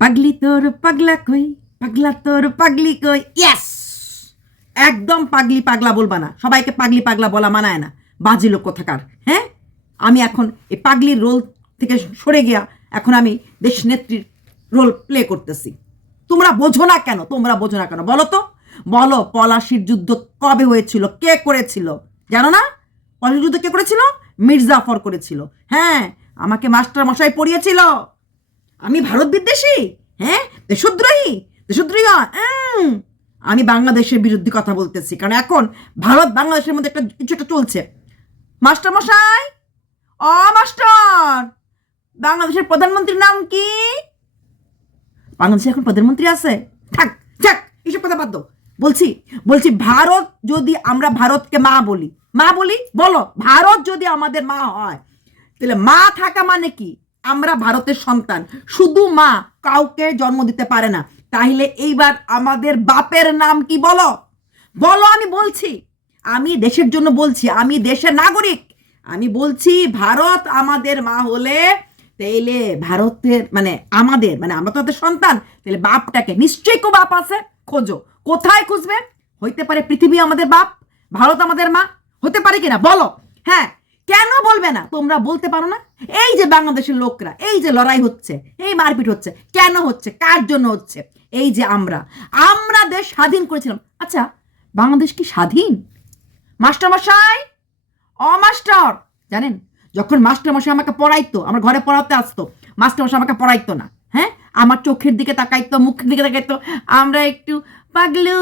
পাগলি তোর পাগলা কই? পাগলা তোর পাগলি কই? ইয়েস একদম পাগলি পাগলা বলবা না। সবাইকে পাগলি পাগলা বলা মানায় না। বাজি লোক কোথাকার হ্যাঁ? আমি এখন এই পাগলির রোল থেকে সরে গিয়া এখন আমি দেশ নেত্রীর রোল প্লে করতেছি। তোমরা বোঝো না কেন? তোমরা বোঝো না কেন? বলো তো। বলো, পলাশির যুদ্ধ কবে হয়েছিল? কে করেছিল? জানো না? পলাশির যুদ্ধ কে করেছিল? মির্জাফর করেছিল। হ্যাঁ আমাকে মাস্টার মশাই পড়িয়েছিল। আমি ভারত বিদ্বেষী? হ্যাঁ? দেশদ্রোহী? দেশদ্রোহী আমি বাংলাদেশের বিরুদ্ধে কথা বলতেছি, কারণ এখন ভারত বাংলাদেশের মধ্যে একটা কিছু একটা চলছে। মাস্টার মশাই? অ, মাস্টার! বাংলাদেশের প্রধানমন্ত্রীর নাম কি? বাংলাদেশে এখন প্রধানমন্ত্রী আছে? থাক থাক এসব কথা বাদ বলছি বলছি ভারত যদি আমরা ভারতকে মা বলি মা বলি? বলো, ভারত যদি আমাদের মা হয়, তাহলে মা থাকা মানে কি? আমরা ভারতের সন্তান। শুধু মা কাউকে জন্ম দিতে পারে না। তাহলে এইবার আমাদের বাপের নাম কি বলো? বলো, আমি বলছি। আমি দেশের জন্য বলছি, আমি দেশের নাগরিক। আমি বলছি, ভারত আমাদের মা হলে তাইলে ভারতের মানে আমাদের মানে আমরা তো তাদের সন্তান তাহলে বাপটাকে নিশ্চয়ই কো বাপ আছে? খোঁজো। কোথায় খুঁজবে? হইতে পারে পৃথিবী আমাদের বাপ, ভারত আমাদের মা, হতে পারে কিনা? বলো। হ্যাঁ কেন বলবে না? তোমরা বলতে পারো না? এই যে বাংলাদেশের লোকরা, এই যে লড়াই হচ্ছে, এই মারপিট হচ্ছে, কেন হচ্ছে, কার জন্য হচ্ছে? এই যে আমরা আমরা দেশ স্বাধীন করেছিলাম। আচ্ছা বাংলাদেশ কি স্বাধীন? মাস্টার মশাই? অ জানেন, যখন মাস্টার মশাই আমাকে পড়াইতো, আমার ঘরে পড়াতে আসতো, মাস্টার মশাই আমাকে পড়াইতো না হ্যাঁ? আমার চোখের দিকে তাকাইতো, মুখের দিকে তাকাইতো। আমরা একটু পাগলু,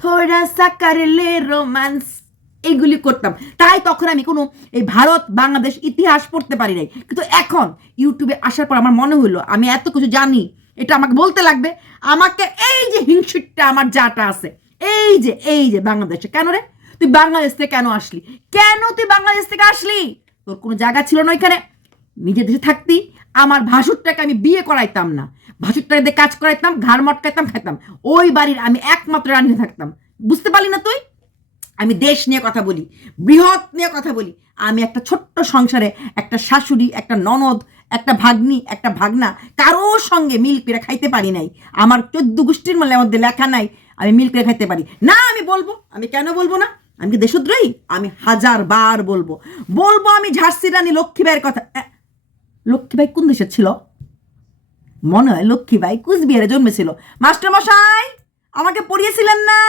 থোড়া সা করলে রোমান্স এইগুলি করতাম। তাই তখন আমি কোনো এই ভারত, বাংলাদেশ ইতিহাস পড়তে পারি নাই। কিন্তু এখন ইউটিউবে আসার পর আমার মনে হলো আমি এত কিছু জানি, এটা আমাকে বলতে লাগবে, আমাকে এই যে হিংসুটটা আমার যাটা আছে, এই যে এই যে বাংলাদেশে। কেন রে? তুই বাংলাদেশ থেকে কেন আসলি? কেন তুই বাংলাদেশ থেকে আসলি? তোর কোনো জায়গা ছিল না ওইখানে? নিজের দেশে থাকতি, আমার ভাসুরটাকে আমি বিয়ে করাইতাম না। ভাসুরটাকে দিয়ে কাজ করাইতাম, ঘাড় মটকাইতাম, খাইতাম। ওই বাড়ির আমি একমাত্র রানী থাকতাম। বুঝতে পারলি না তুই? আমি দেশ নিয়ে কথা বলি, বৃহৎ নিয়ে কথা বলি। আমি একটা ছোট্ট সংসারে একটা শাশুড়ি, একটা ননদ, একটা ভাগ্নি, একটা ভাগনা কারোর সঙ্গে মিল করে খাইতে পারি নাই। আমার চোদ্দ গোষ্ঠীর মধ্যে মধ্যে লেখা নাই, আমি মিল করে খাইতে পারি। না, আমি বলব, আমি কেন বলব না? আমি কি দেশদ্রোহী? আমি হাজার বার বলব। বলব আমি ঝাড়সি রানী লক্ষ্মীবাইয়ের কথা। লক্ষ্মীবাই কোন দেশের ছিল? মনে হয় লক্ষ্মীবাই কুচবিহারে জন্মেছিল। মাস্টার মশাই আমাকে পড়িয়েছিলেন না?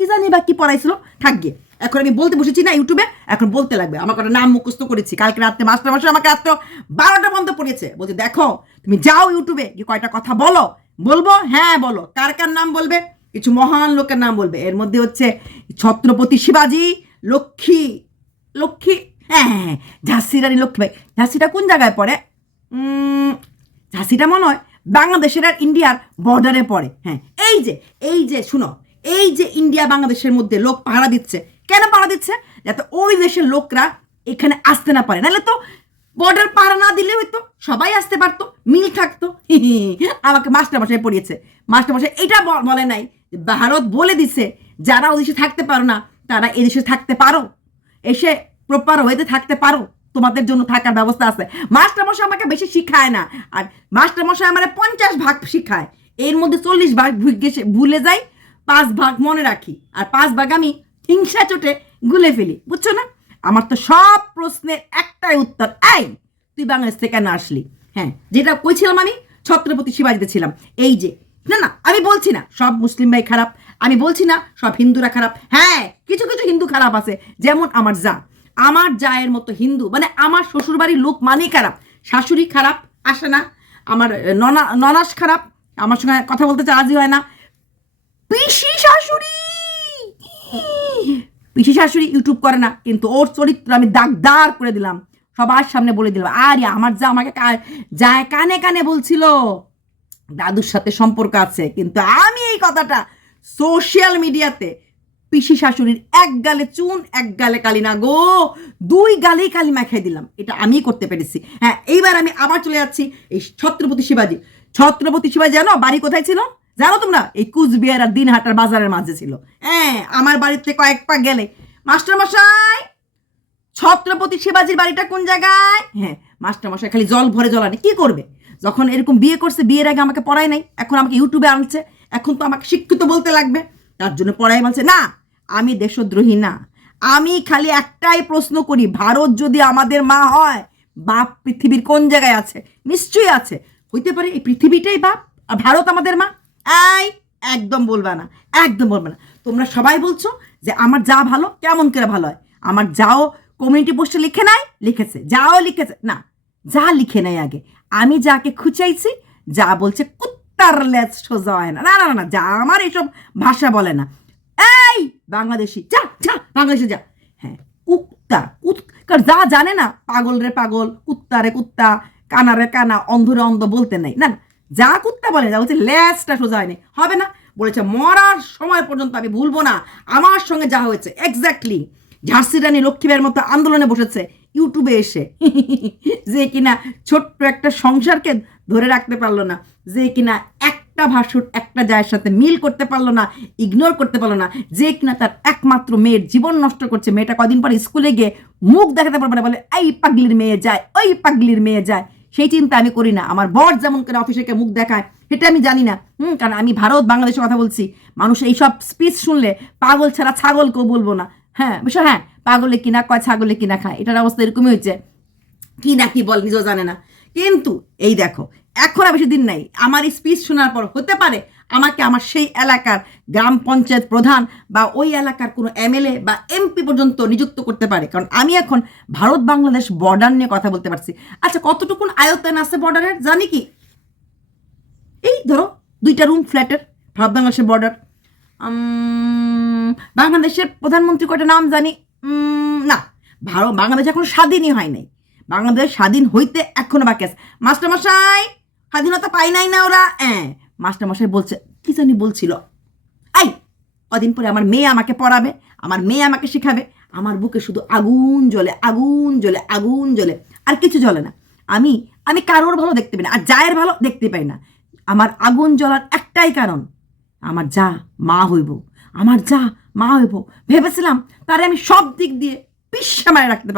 কি জানি বা কি পড়াইছিল? থাকবে এখন আমি বলতে বসেছি না ইউটিউবে, এখন বলতে লাগবে। আমার একটা নাম মুখস্থ করেছি। কালকে রাত্রে মাস্টার মাস্টার আমাকে রাত্র বারোটা পর্যন্ত পড়েছে বলছে, দেখো, তুমি যাও ইউটিউবে কি কয়টা কথা বলো। বলব? হ্যাঁ বলো। কার কার নাম বলবে? কিছু মহান লোকের নাম বলবে। এর মধ্যে হচ্ছে ছত্রপতি শিবাজি, লক্ষ্মী লক্ষ্মী হ্যাঁ হ্যাঁ হ্যাঁ ঝাঁসি রানী লক্ষ্মী ভাই। ঝাঁসিটা কোন জায়গায় পড়ে? ঝাঁসিটা মনে হয় বাংলাদেশের আর ইন্ডিয়ার বর্ডারে পড়ে। হ্যাঁ এই যে এই যে, শুনো এই যে ইন্ডিয়া বাংলাদেশের মধ্যে লোক পাহারা দিচ্ছে, কেন পাহারা দিচ্ছে? যাতে ওই দেশের লোকরা এখানে আসতে না পারে। নাহলে তো বর্ডার পাহারা না দিলে হয়তো সবাই আসতে পারতো, মিল থাকতো। আমাকে মাস্টার মশাই পড়িয়েছে। মাস্টার মশাই এটা বলে নাই ভারত বলে দিছে, যারা ওই দেশে থাকতে পারো না, তারা এই দেশে থাকতে পারো। এসে প্রপার ওয়েতে থাকতে পারো। তোমাদের জন্য থাকার ব্যবস্থা আছে। মাস্টার মশাই আমাকে বেশি শিখায় না। আর মাস্টার মশাই আমার পঞ্চাশ ভাগ শিখায়। এর মধ্যে চল্লিশ ভাগ ভুলে যাই পাঁচ ভাগ মনে রাখি, আর পাঁচ ভাগ আমি হিংসা চোটে গুলে ফেলি, বুঝছ না? আমার তো সব প্রশ্নের একটাই উত্তর, এই, তুই বাংলাদেশ থেকে কেন আসলি। হ্যাঁ যেটা কইছিলাম আমি, ছত্রপতি শিবাজিতে ছিলাম। এই যে, না না, আমি বলছি না, সব মুসলিম ভাই খারাপ, আমি বলছি না, সব হিন্দুরা খারাপ। হ্যাঁ কিছু কিছু হিন্দু খারাপ আছে, যেমন আমার যা। আমার জায়ের মতো হিন্দু মানে আমার শ্বশুরবাড়ির লোক মানেই খারাপ। শাশুড়ি খারাপ, আসে না। আমার, ননা, ননাস খারাপ, আমার সঙ্গে কথা বলতে চা রাজি হয় না। পিসি শাশুড়ি! পিসি শাশুড়ি ইউটিউব করে না, কিন্তু ওর চরিত্র আমি দাগদার করে দিলাম। সবার সামনে বলে দিলাম, আরে, আমার যা, আমাকে যায় কানে কানে বলছিল, দাদুর সাথে সম্পর্ক আছে, কিন্তু আমি এই কথাটা সোশ্যাল মিডিয়াতে পিসি শাশুড়ির এক গালে চুন, এক গালে কালি না গো, দুই গালেই কালি মাখাই দিলাম। এটা আমিই করতে পেরেছি। হ্যাঁ এইবার আমি আবার চলে যাচ্ছি এই ছত্রপতি শিবাজি। ছত্রপতি শিবাজি জানো, বাড়ি কোথায় ছিল? জানো তোমরা, এই কুচবিহার আর দিনহাটার বাজারের মাঝে ছিল। হ্যাঁ আমার বাড়িতে কয়েক পা গেলে। মাস্টার মশাই ছত্রপতি শিবাজির বাড়িটা কোন জায়গায়? হ্যাঁ মাস্টার মশাই খালি জল ভরে জল আনে। কি করবে? যখন এরকম বিয়ে করছে, বিয়ের আগে আমাকে পড়ায় নাই, এখন আমাকে ইউটিউবে আনছে, এখন তো আমাকে শিক্ষিত বলতে লাগবে। তার জন্য পড়াই বলছে, না, আমি দেশদ্রোহী না। আমি খালি একটাই প্রশ্ন করি, ভারত যদি আমাদের মা হয়, বাপ পৃথিবীর কোন জায়গায় আছে? নিশ্চয়ই আছে। হইতে পারে এই পৃথিবীটাই বাপ, আর ভারত আমাদের মা। এই একদম বলবা না একদম বলবে না। তোমরা সবাই বলছো যে আমার যা ভালো কেমন করে ভালো হয়। আমার যাও কমিউনিটি পোস্টে লিখে নাই লিখেছে। যাও লিখেছে। না যা লিখে নেয় আগে। আমি যাকে খুঁচাইছি যা বলছে কুত্তার লেজ সোজা হয় না। না না না, যা আমার এইসব ভাষা বলে না। এই বাংলাদেশি যা যা বাংলাদেশে যা। হ্যাঁ কুত্তা কুত কারণ যা জানে না পাগল রে পাগল কুত্তা রে কুত্তা কানা রে কানা অন্ধ রে অন্ধ বলতে নাই। না না, যা কুত্তা বলে, যা বলছে, লেজটা সোজা হয়নি। হবে না? বলেছে, মরার সময় পর্যন্ত আমি ভুলবো না। আমার সঙ্গে যা হয়েছে এক্স্যাক্টলি ঝাঁসি রানী লক্ষ্মীবাইয়ের মতো আন্দোলনে বসেছে ইউটিউবে এসে। যে কিনা ছোট্ট একটা সংসারকে ধরে রাখতে পারল না, যে কিনা একটা ভাসুর একটা জায়ের সাথে মিল করতে পারল না ইগনোর করতে পারল না, যে কিনা তার একমাত্র মেয়ের জীবন নষ্ট করছে, মেয়েটা কদিন পর স্কুলে গিয়ে মুখ দেখাতে পারবে না, বলে, এই পাগলির মেয়ে যায়, ওই পাগলির মেয়ে যায়। সেই চিন্তা আমি করি না। আমার বর যেমন করে অফিসে গিয়ে মুখ দেখায়, সেটা আমি জানি না। হুম, কারণ আমি ভারত বাংলাদেশের কথা বলছি। মানুষ এইসব স্পিচ শুনলে পাগল ছাড়া ছাগলকেও বলব না। হ্যাঁ বুঝছ? হ্যাঁ পাগলে কিনা কয়, ছাগলে কিনা খায়, এটার অবস্থা এরকমই হয়েছে। কি না কি বল, নিজেও জানে না। কিন্তু এই দেখো, এখন আর বেশি দিন নাই। আমার স্পিচ শোনার পর হতে পারে আমাকে আমার সেই এলাকার গ্রাম পঞ্চায়েত প্রধান বা ওই এলাকার কোনো এমএলএ বা এমপি পর্যন্ত নিযুক্ত করতে পারে। কারণ আমি এখন ভারত বাংলাদেশ বর্ডার নিয়ে কথা বলতে পারছি। আচ্ছা কতটুকুন আয়তন আছে বর্ডারের জানি কি? এই ধরো, দুইটা রুম ফ্ল্যাটের ভারত বাংলাদেশের বর্ডার বাংলাদেশের প্রধানমন্ত্রী কয়টা নাম জানি? না। ভারত, বাংলাদেশ এখন স্বাধীনই হয় নাই। বাংলাদেশ স্বাধীন হইতে এখনও বাকি আছে। মাস্টারমশাই, স্বাধীনতা পাই নাই না ওরা? হ্যাঁ মাস্টারমশাই বলছে, কি জানি বলছিল? আই, কদিন পরে আমার মেয়ে আমাকে পড়াবে, আমার মেয়ে আমাকে শেখাবে, আমার বুকে শুধু আগুন জ্বলে আগুন জ্বলে আগুন জ্বলে, আর কিছু জ্বলে না। আমি আমি কারোর ভালো দেখতে পাই না, আর জায়ের ভালো দেখতে পাই না। আমার আগুন জ্বলার একটাই কারণ, আমার যা মা হইব, আমার যা মা হইব। ভেবেছিলাম তারে আমি সব দিক দিয়ে পিসা মারে রাখতে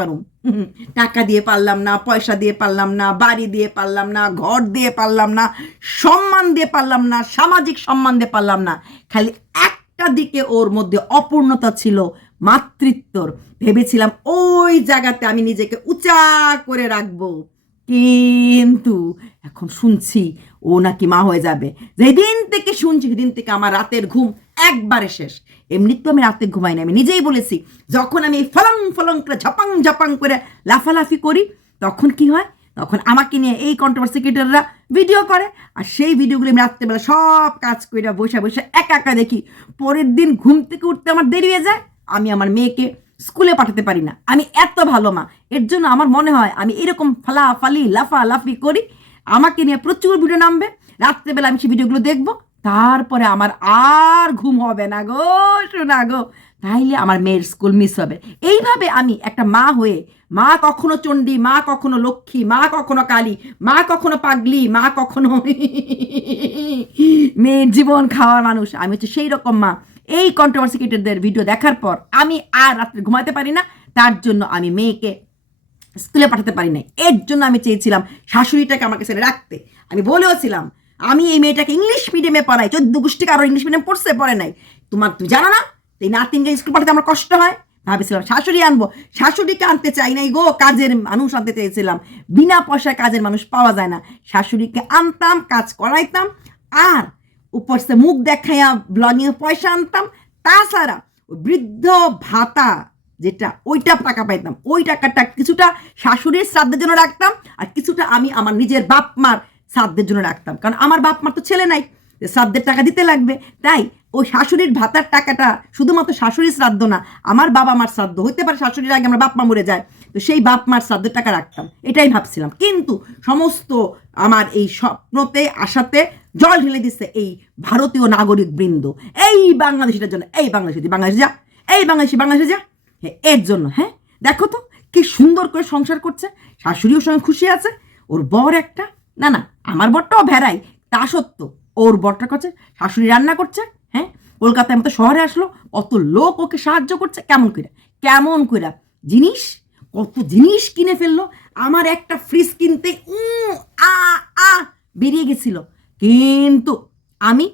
হুম, টাকা দিয়ে পারলাম না পয়সা দিয়ে পারলাম না বাড়ি দিয়ে পারলাম না ঘর দিয়ে পারলাম না সম্মান দিয়ে পারলাম না সামাজিক সম্মান দিয়ে পারলাম না। খালি একটা দিকে ওর মধ্যে অপূর্ণতা ছিল মাতৃত্বর। ভেবেছিলাম ওই জায়গাতে আমি নিজেকে উঁচা করে রাখব। কিন্তু এখন শুনছি ও নাকি মা হয়ে যাবে। যেদিন থেকে শুনছি সেদিন থেকে আমার রাতের ঘুম একবারে শেষ। এমনি তো আমি রাতে ঘুমাই না, আমি নিজেই বলেছি, যখন আমি ফলং ফলং করে, ঝপাং ঝপাং করে লাফালাফি করি, তখন কি হয়? তখন আমাকে নিয়ে এই কন্ট্রোভার্সি ক্রিয়েটাররা ভিডিও করে, আর সেই ভিডিওগুলো আমি রাত্রেবেলা সব কাজ করে বসে বসে একা একা দেখি। পরের দিন ঘুম থেকে উঠতে আমার দেরি হয়ে যায়, আমি আমার মেয়েকে স্কুলে পাঠাতে পারি না। আমি এত ভালো মা, এর জন্য আমার মনে হয় আমি এরকম ফালাফালি লাফা লাফি করি, আমাকে নিয়ে প্রচুর ভিডিও নামবে, রাত্রেবেলা আমি সেই ভিডিওগুলো দেখব তারপরে আমার আর ঘুম হবে না গো শোনা গো। তাইলে আমার মেয়ের স্কুল মিস হবে। এইভাবে আমি একটা মা হয়ে, মা কখনো চণ্ডী, মা কখনো লক্ষ্মী, মা কখনো কালী, মা কখনো পাগলি, মা কখনো মেয়ের জীবন খাওয়ার মানুষ। আমি হচ্ছে সেই রকম মা। এই কন্ট্রোভার্সি ক্রিয়েটারদের ভিডিও দেখার পর আমি আর রাত্রে ঘুমাতে পারি না। তার জন্য আমি মেয়েকে স্কুলে পাঠাতে পারি নাই। এর জন্য আমি চেয়েছিলাম শাশুড়িটাকে আমাকে ছেড়ে রাখতে। আমি বলেওছিলাম আমি এই মেয়েটাকে ইংলিশ মিডিয়ামে পড়াই। চোদ্দ গোষ্ঠী কারও ইংলিশ মিডিয়াম পড়ছে পড়ে নাই। তোমার তুমি জানো না এই নাতিনকে স্কুল পাঠাতে আমার কষ্ট হয়। ভাবেছিলাম শাশুড়ি আনব। শাশুড়িকে আনতে চাই নাই গো, কাজের মানুষ আনতে চেয়েছিলাম। বিনা পয়সায় কাজের মানুষ পাওয়া যায় না। শাশুড়িকে আনতাম, কাজ করাইতাম, আর উপরসে মুখ দেখাইয়া ব্লগিংয়ে পয়সা আনতাম। তাছাড়া বৃদ্ধ ভাতা যেটা, ওইটা টাকা পাইতাম। ওই টাকাটা কিছুটা শাশুড়ির শ্রাদ্ধের জন্য রাখতাম, আর কিছুটা আমি আমার নিজের বাপ মার শ্রাদ্ধের জন্য রাখতাম। কারণ আমার বাপ মার তো ছেলে নাই শ্রাদ্ধের টাকা দিতে লাগবে। তাই ওই শাশুড়ির ভাতার টাকাটা শুধুমাত্র শাশুড়ির শ্রাদ্ধ না, আমার বাবা মার শ্রাদ্ধ। হইতে পারে শাশুড়ির আগে আমার বাপ মা মরে যায়, তো সেই বাপ মার শ্রাদ্ধের টাকা রাখতাম। এটাই ভাবছিলাম। কিন্তু সমস্ত আমার এই স্বপ্নতে, আশাতে জল ঢেলে দিচ্ছে এই ভারতীয় নাগরিক বৃন্দ। এই বাংলাদেশিটার জন্য, এই বাংলাদেশি বাংলাদেশে যা, এই বাংলাদেশি বাংলাদেশে যা হ্যাঁ এর জন্য হ্যাঁ? দেখো তো, কি সুন্দর করে সংসার করছে। শাশুড়িও সঙ্গে খুশি আছে, ওর বর একটা, না না আমার বরটাও ভেড়াই তা সত্য ওর বরটা করছে শাশুড়ি রান্না করছে হ্যাঁ? কলকাতার মতো শহরে আসলো কত লোক ওকে সাহায্য করছে কেমন কইরা কেমন কইরা। জিনিস কত জিনিস কিনে ফেলল আমার একটা ফ্রিজ কিনতে উম, আ আ বেরিয়ে গেছিল। কিন্তু আমি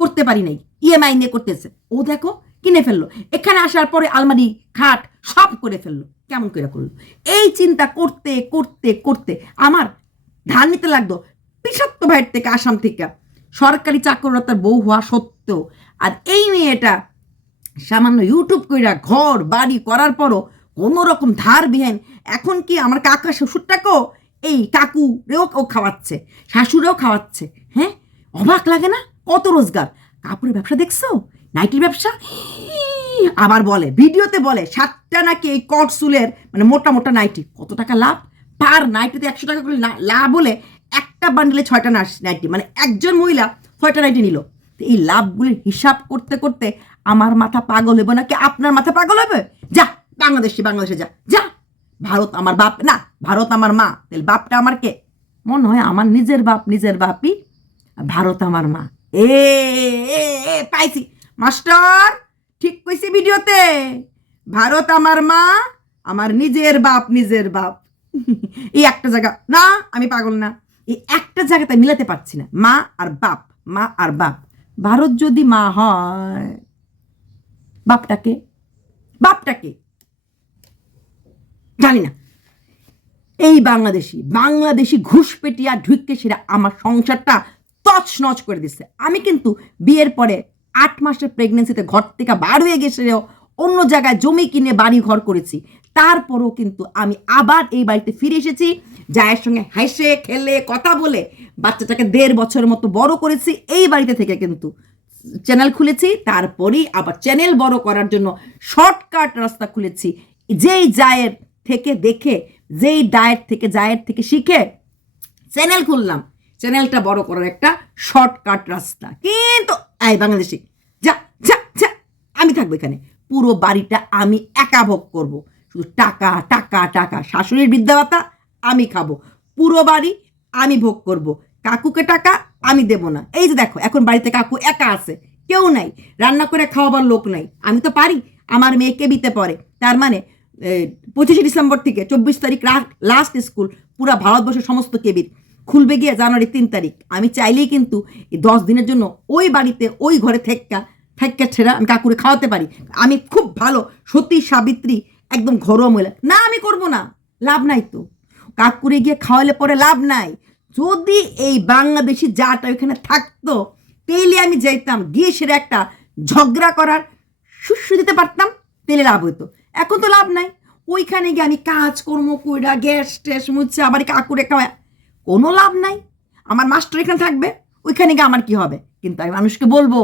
করতে পারি নাই ইএমআই নিয়ে করতেছে। ও দেখো কিনে ফেলল। এখানে আসার পরে আলমারি খাট সব করে ফেলল কেমন করে করল। এই চিন্তা করতে করতে করতে আমার ধান নিতে লাগতো পিসত্ত ভাইয়ের থেকে আসাম থেকে। সরকারি চাকরতার বউ হওয়া সত্ত্বেও। আর এই মেয়েটা সামান্য ইউটিউব কইরা ঘর, বাড়ি করার পরও কোনো রকম ধার বিহীন। এখন কি আমার কাকা শ্বশুরটাকেও এই কাকু রেও ও খাওয়াচ্ছে, শাশুড়েও খাওয়াচ্ছে হ্যাঁ? অবাক লাগে না? কত রোজগার? কাপড়ের ব্যবসা দেখছ? নাইটির ব্যবসা? আবার বলে, ভিডিওতে বলে, সাতটা নাকি এই কট চুলের মানে মোটা মোটা নাইটি। কত টাকা লাভ? পার নাইটিতে একশো টাকা করে লাভ বলে একটা বান্ডিলে ছয়টা নাইটি মানে একজন মহিলা ছয়টা নাইটি নিল। তো এই লাভগুলির হিসাব করতে করতে আমার মাথা পাগল হবে নাকি আপনার মাথা পাগল হবে যা বাংলাদেশি বাংলাদেশে যা যা। ভারত আমার বাপ না ভারত আমার মা তাহলে বাপটা আমার কে? মনে হয় আমার নিজের বাপ নিজের বাপই ভারত আমার মা। এ, পাইছি। মাস্টার ঠিক কইছি ভিডিওতে। ভারত আমার মা আমার নিজের বাপ নিজের বাপ। এই একটা জায়গা। না আমি পাগল না। এই একটা জায়গাতে মিলাতে পারছি না। মা আর বাপ, মা আর বাপ। ভারত যদি মা হয়, বাপটাকে? বাপটাকে? জানি না। এই বাংলাদেশি বাংলাদেশি ঘুষপেটিয়া ঢুকে সেরা আমার সংসারটা তছনছ করে দিচ্ছে। আমি কিন্তু বিয়ের পরে আট মাসের প্রেগনেন্সিতে ঘর থেকে বার হয়ে গেছেও অন্য জায়গায় জমি কিনে বাড়ি ঘর করেছি। তারপরেও কিন্তু আমি আবার এই বাড়িতে ফিরে এসেছি। জায়ের সঙ্গে হেসে, খেলে, কথা বলে বাচ্চাটাকে দেড় বছরের মতো বড় করেছি। এই বাড়িতে থেকে কিন্তু চ্যানেল খুলেছি। তারপরেই আবার চ্যানেল বড় করার জন্য শর্টকাট রাস্তা খুলেছি। যেই জায়ের থেকে দেখে, যেই ডায়েট থেকে, জায়ের থেকে শিখে চ্যানেল খুললাম। চ্যানেলটা বড় করার একটা শর্টকাট রাস্তা। কিন্তু, এই বাংলাদেশি, যা যা যা, আমি থাকব এখানে। পুরো বাড়িটা আমি একা ভোগ করব। শুধু টাকা টাকা টাকা। শাশুড়ির বিদ্যা ভাতা আমি খাব। পুরো বাড়ি আমি ভোগ করব। কাকুকে টাকা আমি দেব না। এই যে দেখো, এখন বাড়িতে কাকু একা আছে, কেউ নাই। রান্না করে খাওয়াবার লোক নাই। আমি তো পারি, আমার মেয়ে কেবিতে পড়ে। তার মানে পঁচিশে ডিসেম্বর থেকে চব্বিশ তারিখ লাস্ট স্কুল পুরা ভারতবর্ষের সমস্ত কেবির। খুলবে গিয়ে জানুয়ারি তিন তারিখ। আমি চাইলেই কিন্তু দশ দিনের জন্য ওই বাড়িতে, ওই ঘরে থেক্কা থেক্কা ছেড়া আমি কাকুরে খাওয়াতে পারি। আমি খুব ভালো সতী সাবিত্রী একদম ঘরোয়া মহিলা। না, আমি করব না। লাভ নাই তো। কাকুরে গিয়ে খাওয়ালে পরে লাভ নাই। যদি এই বাংলাদেশি জাটা ওইখানে থাকতো তেলে আমি যাইতাম। গিয়ে সেটা একটা ঝগড়া করার সুশ্রু দিতে পারতাম তেলে লাভ হতো এখন তো লাভ নাই। ওইখানে গিয়ে আমি কাজ কর্ম কইরা গ্যাস ট্যাস মুচ্ছে আবার কাকুরে খাওয়া কোনো লাভ নাই। আমার মাস্টার এখানে থাকবে, ওইখানে গিয়ে আমার কি হবে? কিন্তু আমি মানুষকে বলব,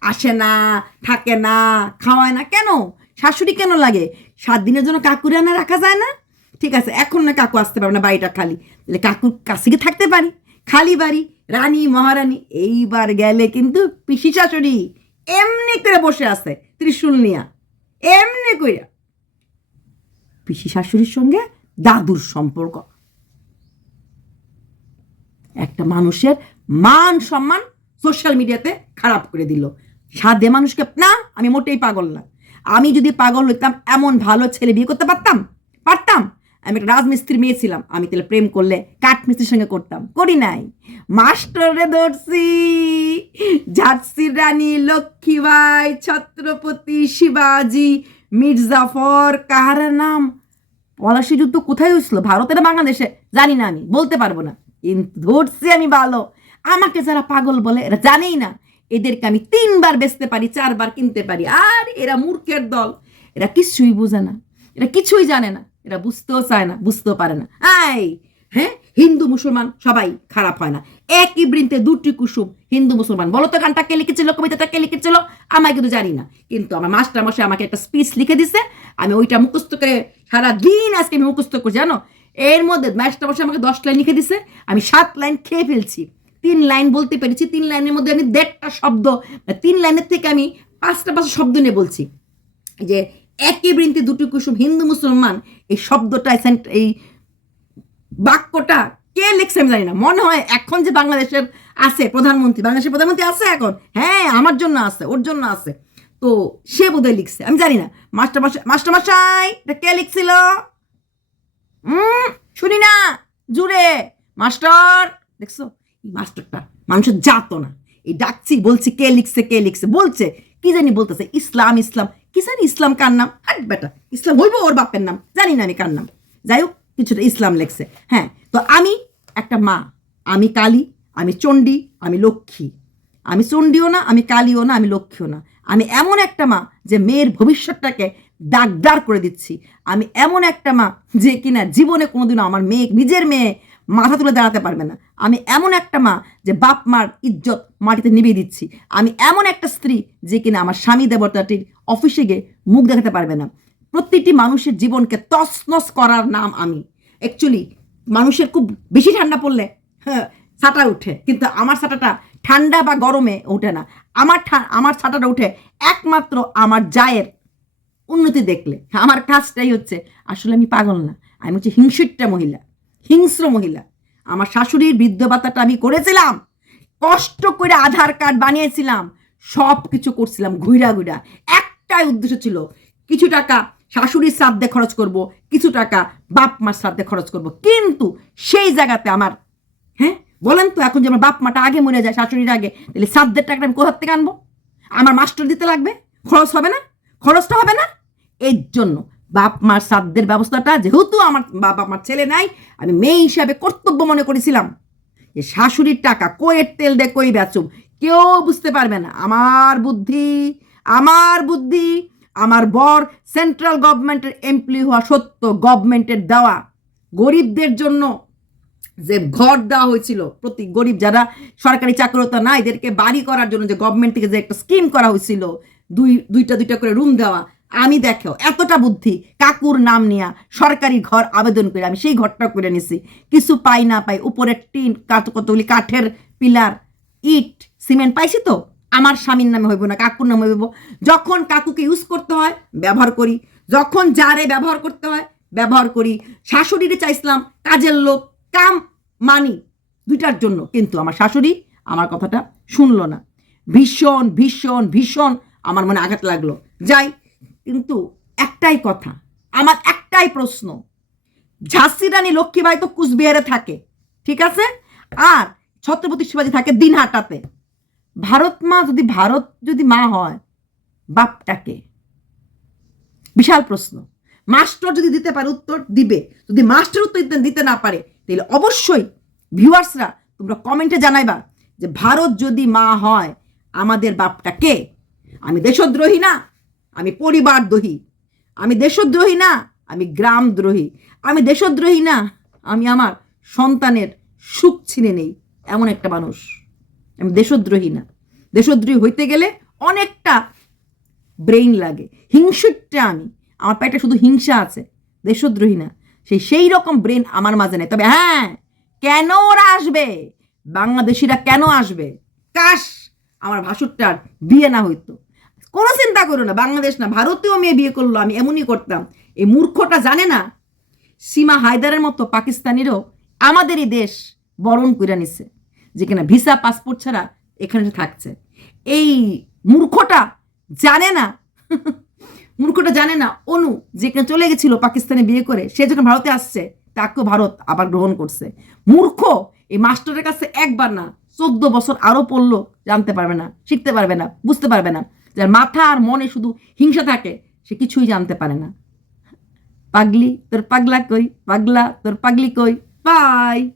আসে না, থাকে না, খাওয়ায় না। কেন? শাশুড়ি কেন লাগে? সাত দিনের জন্য কাকুরে আনা রাখা যায় না? ঠিক আছে, এখন না কাকু আসতে পারবে না বাড়িটা খালি। তাহলে কাকুর কাছে গিয়ে থাকতে পারি। খালি বাড়ি, রানী, মহারানী, এইবার গেলে কিন্তু পিসি শাশুড়ি এমনি করে বসে আছে ত্রিশূল নিয়া। এমনি কইরা। পিসি শাশুড়ির সঙ্গে দাদুর সম্পর্ক। একটা মানুষের মান সম্মান সোশ্যাল মিডিয়াতে খারাপ করে দিল। সাদে মানুষকে, না, আমি মোটেই পাগল না। আমি যদি পাগল হইতাম, এমন ভালো ছেলে বিয়ে করতে পারতাম? পারতাম। আমি একটা রাজমিস্ত্রির মেয়ে ছিলাম। আমি তাহলে প্রেম করলে কাঠমিস্ত্রির সঙ্গে করতাম। করি নাই। মাস্টারে ধরছি। ঝাঁসির রানী, লক্ষ্মীবাই, ছত্রপতি, শিবাজি, মির্জাফর, কাহার নাম? পলাশি যুদ্ধ কোথায় হয়েছিল? ভারতে না বাংলাদেশে? জানি না আমি। বলতে পারব না। কিন্তু ধরছি আমি ভালো। আমাকে যারা পাগল বলে, এরা জানেই না। এদেরকে আমি তিনবার বেচতে পারি, চারবার কিনতে পারি। আর এরা মূর্খের দল। এরা কিছুই বোঝে না। এরা কিছুই জানে না। এরা বুঝতেও চায় না, বুঝতেও পারে না। আই! হ্যাঁ? হিন্দু, মুসলমান সবাই খারাপ হয় না। একই বৃন্তে দুটি কুসুম, হিন্দু, মুসলমান। বলো তো গানটা কে লিখেছিল, কবিতাটা কে লিখেছিল? আমায় কিন্তু জানি না। কিন্তু আমার মাস্টার মশাই আমাকে একটা স্পিচ লিখে দিছে। আমি ওইটা মুখস্থ করে সারাদিন আজকে আমি মুখস্থ করছি, জানো? এর মধ্যে মাস্টার মশাই আমাকে দশ লাইন লিখে দিছে। আমি সাত লাইন খেয়ে ফেলছি। তিন লাইন বলতে পেরেছি, তিন লাইনের মধ্যে আমি দেড়টা শব্দ, তিন লাইনের থেকে আমি পাঁচটা পাঁচটা শব্দ নিয়ে বলছি। যে একই বৃন্তে দুটি কুসুম, হিন্দু, মুসলমান, এই শব্দটা, এই বাক্যটা কে লিখছে আমি জানি না। মনে হয় এখন যে বাংলাদেশের আছে প্রধানমন্ত্রী, বাংলাদেশের প্রধানমন্ত্রী আছে এখন? হ্যাঁ আমার জন্য আছে, ওর জন্য আছে। তো সে বোধহয় লিখছে, আমি জানি না। মাস্টার মাস্টার মশাই, এটা কে লিখছিল? শুনি না, জুড়ে। মাস্টার, দেখছ? মাস্টারটা, মানুষের জাতো না। এই ডাকছি, বলছি, কে লিখছে কে লিখছে, বলছে, কি জানি বলতেছে, ইসলাম ইসলাম। কি জানি ইসলাম কার নাম? হাট বেটা, ইসলাম হইব ওর বাপের নাম, জানি না আমি কার নাম। যাই হোক, কিছুটা ইসলাম লেখছে। হ্যাঁ তো আমি একটা মা, আমি কালী, আমি চণ্ডী, আমি লক্ষ্মী। আমি চণ্ডীও না, আমি কালীও না, আমি লক্ষ্মীও না। আমি এমন একটা মা যে মেয়ের ভবিষ্যৎটাকে দাগদার করে দিচ্ছি। আমি এমন একটা মা যে কিনা জীবনে কোনোদিনও আমার মেয়ে, নিজের মেয়ে মাথা তুলে দাঁড়াতে পারবে না। আমি এমন একটা মা যে বাপ মার ইজ্জত মাটিতে নিবিয়ে দিচ্ছি। আমি এমন একটা স্ত্রী যে কিনা আমার স্বামী দেবতাটির অফিসে গিয়ে মুখ দেখাতে পারবে না। প্রতিটি মানুষের জীবনকে তছনছ করার নাম আমি। অ্যাকচুয়ালি মানুষের খুব বেশি ঠান্ডা পড়লে হ্যাঁ ছাটা উঠে। কিন্তু আমার ছাটাটা ঠান্ডা বা গরমে ওঠে না। আমার আমার ছাটাটা উঠে একমাত্র আমার জায়ের উন্নতি দেখলে। আমার কাজটাই হচ্ছে, আসলে আমি পাগল না। আমি হচ্ছে হিংসুট্টা মহিলা। হিংস্র মহিলা। আমার শাশুড়ির বৃদ্ধ ভাতাটা আমি করেছিলাম। কষ্ট করে আধার কার্ড বানিয়েছিলাম। সব কিছু করছিলাম ঘুইরা ঘুইরা। একটাই উদ্দেশ্য ছিল, কিছু টাকা শাশুড়ির শ্রাদ্ধে খরচ করব, কিছু টাকা বাপ মার শ্রাদ্ধে খরচ করব। কিন্তু সেই জায়গাতে আমার হ্যাঁ বলেন তো এখন যে আমার বাপ মাটা আগে মরে যায়, শাশুড়ির আগে, তাহলে শ্রাদ্ধের টাকাটা আমি কোথার থেকে আনব? আমার মাস্টার দিতে লাগবে? খরচ হবে না? খরচটা হবে না? এর জন্য বাপ মার শ্রাদ্ধের ব্যবস্থাটা, যেহেতু আমার বাপ আমার ছেলে নাই, আমি মেয়ে হিসাবে কর্তব্য মনে করেছিলাম। যে শাশুড়ির টাকা কইয়ের তেল দিয়ে কই বেচুম? কেউ বুঝতে পারবে না। আমার বুদ্ধি আমার বুদ্ধি, আমার বর সেন্ট্রাল গভর্নমেন্টের এমপ্লয়ি হওয়া সত্য গভর্নমেন্টের দেওয়া। গরিবদের জন্য যে ঘর দেওয়া হয়েছিল, প্রতি গরিব যারা সরকারি চাকরতা না, এদেরকে বাড়ি করার জন্য যে গভর্নমেন্ট থেকে যে একটা স্কিম করা হয়েছিল, দুই, দুইটা দুইটা করে রুম দেওয়া আমি দেখো, এতটা বুদ্ধি, কাকুর নাম নিয়া সরকারি ঘর আবেদন করে আমি সেই ঘরটা করে নিছি। কিছু পাই না পাই উপরের টিন কতগুলি কাঠের পিলার, ইট, সিমেন্ট পাইছি তো? আমার স্বামীর নামে হইব না, কাকুর নামে হইব। যখন কাকুকে ইউজ করতে হয়, ব্যবহার করি। যখন যারে ব্যবহার করতে হয়, ব্যবহার করি। শাশুড়িরে চাইছিলাম, কাজের লোক, কাম, মানি, দুইটার জন্য। কিন্তু আমার শাশুড়ি আমার কথাটা শুনলো না। ভীষণ ভীষণ ভীষণ আমার মনে আঘাত লাগল। যাই কিন্তু একটাই কথা, আমার একটাই প্রশ্ন। ঝাঁসি রানী লক্ষ্মীবাই তো কুচবিহারে থাকে, ঠিক আছে? আর ছত্রপতি শিবাজি থাকে দিনহাটাতে। ভারত মা যদি, ভারত যদি মা হয়, বাপটাকে? বিশাল প্রশ্ন। মাস্টার যদি দিতে পারে উত্তর, দিবে। যদি মাস্টার উত্তর দিতে না পারে, তাহলে অবশ্যই ভিউয়ার্সরা তোমরা কমেন্টে জানাইবা যে ভারত যদি মা হয়, আমাদের বাপটা কে? আমি দেশদ্রোহী না আমি পরিবারদ্রোহী আমি দেশদ্রোহী না, আমি গ্রামদ্রোহী আমি দেশদ্রোহী না, আমি আমার সন্তানের সুখ ছিনে নেই, এমন একটা মানুষ। আমি দেশদ্রোহী না। দেশদ্রোহী হইতে গেলে অনেকটা ব্রেইন লাগে। হিংসুটটা আমি। আমার পেটে শুধু হিংসা আছে। দেশদ্রোহী না। সেই সেই রকম ব্রেন আমার মাঝে নেই। তবে হ্যাঁ কেন ওরা আসবে? বাংলাদেশিরা কেন আসবে? কাশ! আমার ভাসুরটার বিয়ে না হইতো। কোনো চিন্তা করো না, বাংলাদেশ না, ভারতীয় মেয়ে বিয়ে করল, আমি এমনই করতাম। এই মূর্খটা জানে না? সীমা হায়দারের মতো পাকিস্তানিরও আমাদেরই দেশ বরণ করে নিছে যেখানে ভিসা, পাসপোর্ট ছাড়া এখানে থাকছে। এই মূর্খটা জানে না, মূর্খটা জানে না, অনু যেখানে চলে গেছিল পাকিস্তানে বিয়ে করে, সে যখন ভারতে আসছে, তাকেও ভারত আবার গ্রহণ করছে। মূর্খ, এই মাস্টারের কাছে একবার না, চোদ্দ বছর আরও পড়ল, জানতে পারবে না, শিখতে পারবে না, বুঝতে পারবে না। যার মাথা আর মনে শুধু হিংসা থাকে, সে কিছুই জানতে পারে না। পাগলি, তোর পাগলা কই? পাগলা, তোর পাগলি কই? বাই!